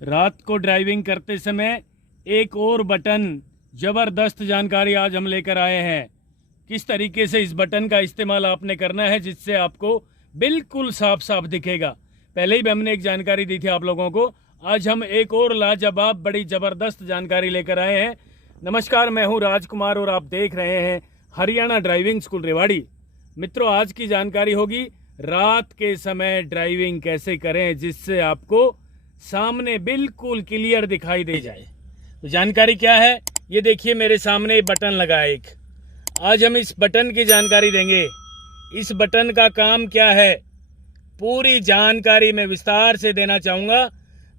रात को ड्राइविंग करते समय एक और बटन, ज़बरदस्त जानकारी आज हम लेकर आए हैं। किस तरीके से इस बटन का इस्तेमाल आपने करना है जिससे आपको बिल्कुल साफ साफ दिखेगा। पहले ही भी हमने एक जानकारी दी थी आप लोगों को। आज हम एक और लाजवाब बड़ी ज़बरदस्त जानकारी लेकर आए हैं। नमस्कार, मैं हूं राजकुमार और आप देख रहे हैं हरियाणा ड्राइविंग स्कूल रेवाड़ी। मित्रों, आज की जानकारी होगी रात के समय ड्राइविंग कैसे करें जिससे आपको सामने बिल्कुल क्लियर दिखाई दे जाए। तो जानकारी क्या है, ये देखिए मेरे सामने बटन लगा है एक। आज हम इस बटन की जानकारी देंगे। इस बटन का काम क्या है, पूरी जानकारी मैं विस्तार से देना चाहूँगा।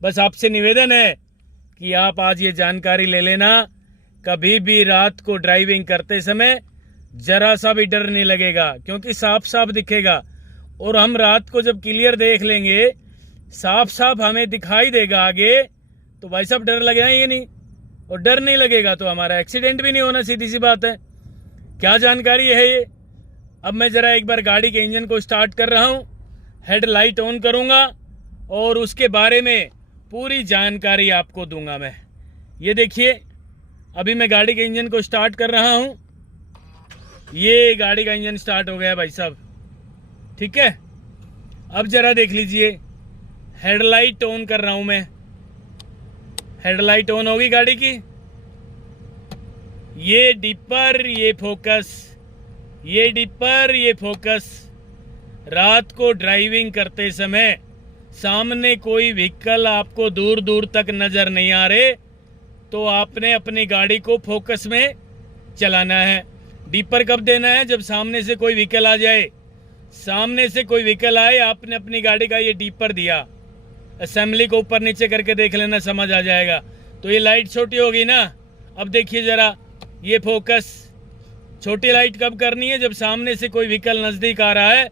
बस आपसे निवेदन है कि आप आज ये जानकारी ले लेना। कभी भी रात को ड्राइविंग करते समय जरा सा भी डर नहीं लगेगा, क्योंकि साफ साफ दिखेगा। और हम रात को जब क्लियर देख लेंगे, साफ साफ हमें दिखाई देगा आगे, तो भाई साहब डर लगेगा ही नहीं। और डर नहीं लगेगा तो हमारा एक्सीडेंट भी नहीं होना, सीधी सी बात है। क्या जानकारी है ये? अब मैं ज़रा एक बार गाड़ी के इंजन को स्टार्ट कर रहा हूँ, हेडलाइट ऑन करूँगा और उसके बारे में पूरी जानकारी आपको दूंगा मैं। ये देखिए, अभी मैं गाड़ी के इंजन को स्टार्ट कर रहा हूँ। ये गाड़ी का इंजन स्टार्ट हो गया भाई साहब, ठीक है। अब ज़रा देख लीजिए, हेडलाइट ऑन कर रहा हूँ मैं। हेडलाइट ऑन होगी गाड़ी की। ये डिपर, ये फोकस, ये डिपर, ये फोकस। रात को ड्राइविंग करते समय सामने कोई व्हीकल आपको दूर दूर तक नज़र नहीं आ रहे, तो आपने अपनी गाड़ी को फोकस में चलाना है। डिपर कब देना है? जब सामने से कोई व्हीकल आ जाए। सामने से कोई व्हीकल आए, आपने अपनी गाड़ी का ये डिपर दिया। असेंबली को ऊपर नीचे करके देख लेना, समझ आ जाएगा। तो ये लाइट छोटी होगी ना। अब देखिए ज़रा, ये फोकस। छोटी लाइट कब करनी है? जब सामने से कोई व्हीकल नज़दीक आ रहा है,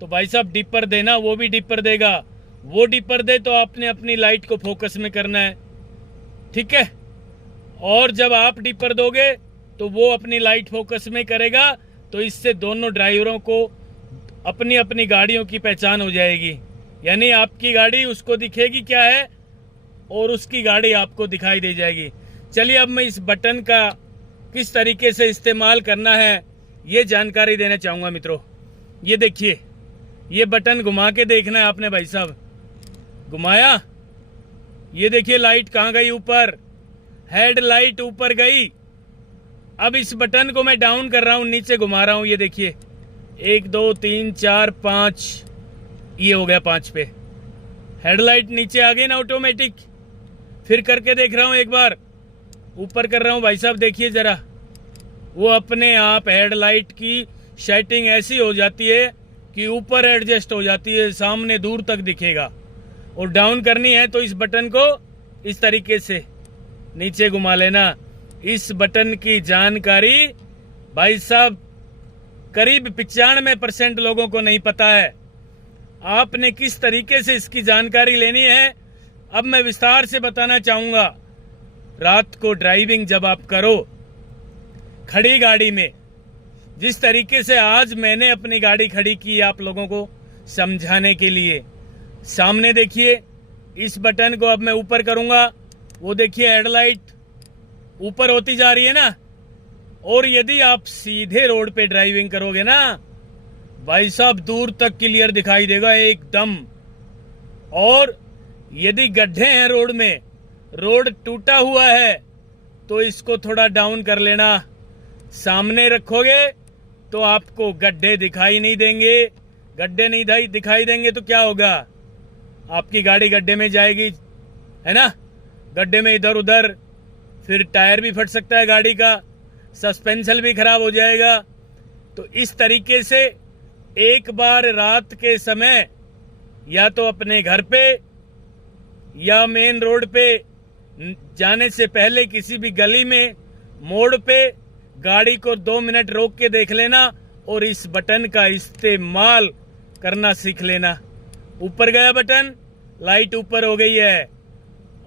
तो भाई साहब डिपर देना। वो भी डिपर देगा, वो डिपर दे तो आपने अपनी लाइट को फोकस में करना है, ठीक है। और जब आप डिपर दोगे तो वो अपनी लाइट फोकस में करेगा। तो इससे दोनों ड्राइवरों को अपनी अपनी गाड़ियों की पहचान हो जाएगी। यानी आपकी गाड़ी उसको दिखेगी क्या है, और उसकी गाड़ी आपको दिखाई दे जाएगी। चलिए, अब मैं इस बटन का किस तरीके से इस्तेमाल करना है ये जानकारी देना चाहूँगा मित्रों। ये देखिए, ये बटन घुमा के देखना है आपने भाई साहब। घुमाया, ये देखिए लाइट कहाँ गई? ऊपर। हेडलाइट ऊपर गई। अब इस बटन को मैं डाउन कर रहा हूँ, नीचे घुमा रहा हूँ। ये देखिए, 1 2 3 4 5, ये हो गया 5 पे। हेडलाइट नीचे आ गई ना ऑटोमेटिक। फिर करके देख रहा हूँ, एक बार ऊपर कर रहा हूँ भाई साहब। देखिए ज़रा, वो अपने आप हेडलाइट की सेटिंग ऐसी हो जाती है कि ऊपर एडजस्ट हो जाती है, सामने दूर तक दिखेगा। और डाउन करनी है तो इस बटन को इस तरीके से नीचे घुमा लेना। इस बटन की जानकारी भाई साहब करीब 95% लोगों को नहीं पता है। आपने किस तरीके से इसकी जानकारी लेनी है, अब मैं विस्तार से बताना चाहूँगा। रात को ड्राइविंग जब आप करो खड़ी गाड़ी में, जिस तरीके से आज मैंने अपनी गाड़ी खड़ी की आप लोगों को समझाने के लिए। सामने देखिए, इस बटन को अब मैं ऊपर करूँगा, वो देखिए हेडलाइट ऊपर होती जा रही है ना। और यदि आप सीधे रोड पे ड्राइविंग करोगे ना भाई साहब, दूर तक क्लियर दिखाई देगा एकदम। और यदि गड्ढे हैं रोड में, रोड टूटा हुआ है, तो इसको थोड़ा डाउन कर लेना। सामने रखोगे तो आपको गड्ढे दिखाई नहीं देंगे। गड्ढे नहीं दिखाई देंगे तो क्या होगा? आपकी गाड़ी गड्ढे में जाएगी, है ना। गड्ढे में इधर उधर, फिर टायर भी फट सकता है गाड़ी का, सस्पेंशन भी खराब हो जाएगा। तो इस तरीके से एक बार रात के समय या तो अपने घर पे या मेन रोड पे जाने से पहले किसी भी गली में, मोड़ पे गाड़ी को 2 मिनट रोक के देख लेना और इस बटन का इस्तेमाल करना सीख लेना। ऊपर गया बटन, लाइट ऊपर हो गई है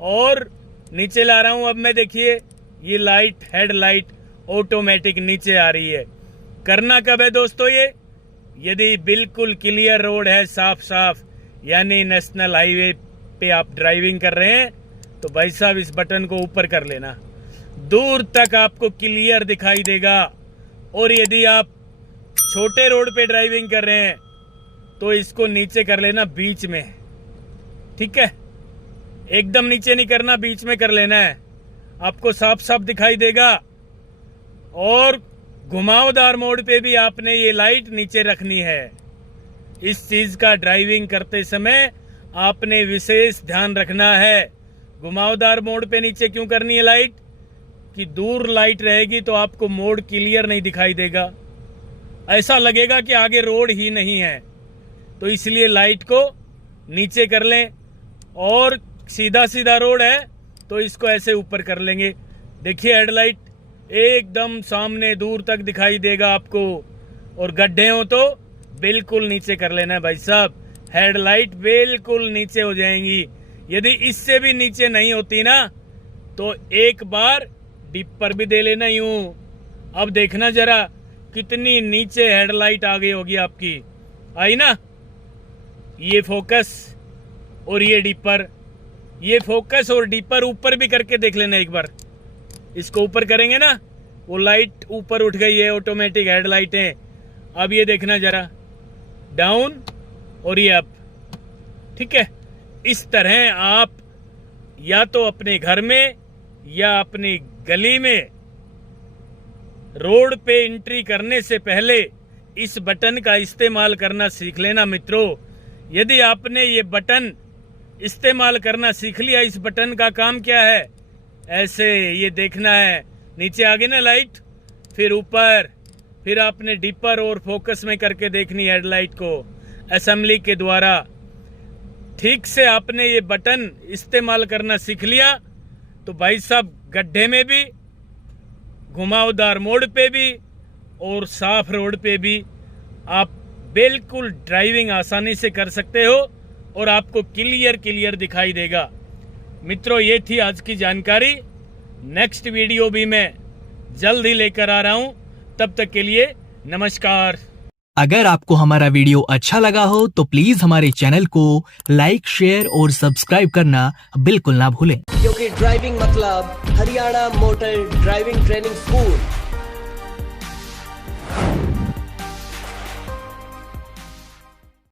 और नीचे ला रहा हूं अब मैं। देखिए, ये लाइट, हेडलाइट ऑटोमेटिक नीचे आ रही है। करना कब है दोस्तों? ये यदि बिल्कुल क्लियर रोड है, साफ साफ, यानी नेशनल हाईवे पे आप ड्राइविंग कर रहे हैं, तो भाई साहब इस बटन को ऊपर कर लेना, दूर तक आपको क्लियर दिखाई देगा। और यदि आप छोटे रोड पे ड्राइविंग कर रहे हैं तो इसको नीचे कर लेना बीच में, ठीक है, एकदम नीचे नहीं करना, बीच में कर लेना है, आपको साफ साफ दिखाई देगा। और घुमावदार मोड पे भी आपने ये लाइट नीचे रखनी है। इस चीज का ड्राइविंग करते समय आपने विशेष ध्यान रखना है। घुमावदार मोड पे नीचे क्यों करनी है लाइट, कि दूर लाइट रहेगी तो आपको मोड क्लियर नहीं दिखाई देगा, ऐसा लगेगा कि आगे रोड ही नहीं है। तो इसलिए लाइट को नीचे कर लें। और सीधा सीधा रोड है तो इसको ऐसे ऊपर कर लेंगे। देखिए हेडलाइट एकदम सामने दूर तक दिखाई देगा आपको। और गड्ढे हो तो बिल्कुल नीचे कर लेना है भाई साहब, हेडलाइट बिल्कुल नीचे हो जाएंगी। यदि इससे भी नीचे नहीं होती ना तो एक बार डिपर भी दे लेना यूं। अब देखना जरा कितनी नीचे हेडलाइट आ गई होगी आपकी, आई ना। ये फोकस और ये डिपर, ये फोकस और डिपर ऊपर भी करके देख लेना एक बार। इसको ऊपर करेंगे ना वो लाइट ऊपर उठ गई है, ऑटोमेटिक हेडलाइटें। अब ये देखना जरा डाउन और ये अप, ठीक है। इस तरह आप या तो अपने घर में या अपनी गली में रोड पे एंट्री करने से पहले इस बटन का इस्तेमाल करना सीख लेना मित्रों। यदि आपने ये बटन इस्तेमाल करना सीख लिया, इस बटन का काम क्या है, ऐसे ये देखना है, नीचे आ गई ना लाइट, फिर ऊपर, फिर आपने डिपर और फोकस में करके देखनी हेडलाइट को असेंबली के द्वारा। ठीक से आपने ये बटन इस्तेमाल करना सीख लिया तो भाई साहब गड्ढे में भी, घुमावदार मोड़ पे भी और साफ रोड पे भी आप बिल्कुल ड्राइविंग आसानी से कर सकते हो और आपको क्लियर दिखाई देगा। मित्रों ये थी आज की जानकारी। नेक्स्ट वीडियो भी मैं जल्द ही लेकर आ रहा हूं, तब तक के लिए नमस्कार। अगर आपको हमारा वीडियो अच्छा लगा हो तो प्लीज हमारे चैनल को लाइक, शेयर और सब्सक्राइब करना बिल्कुल ना भूलें। क्योंकि ड्राइविंग मतलब Haryana motor driving training school.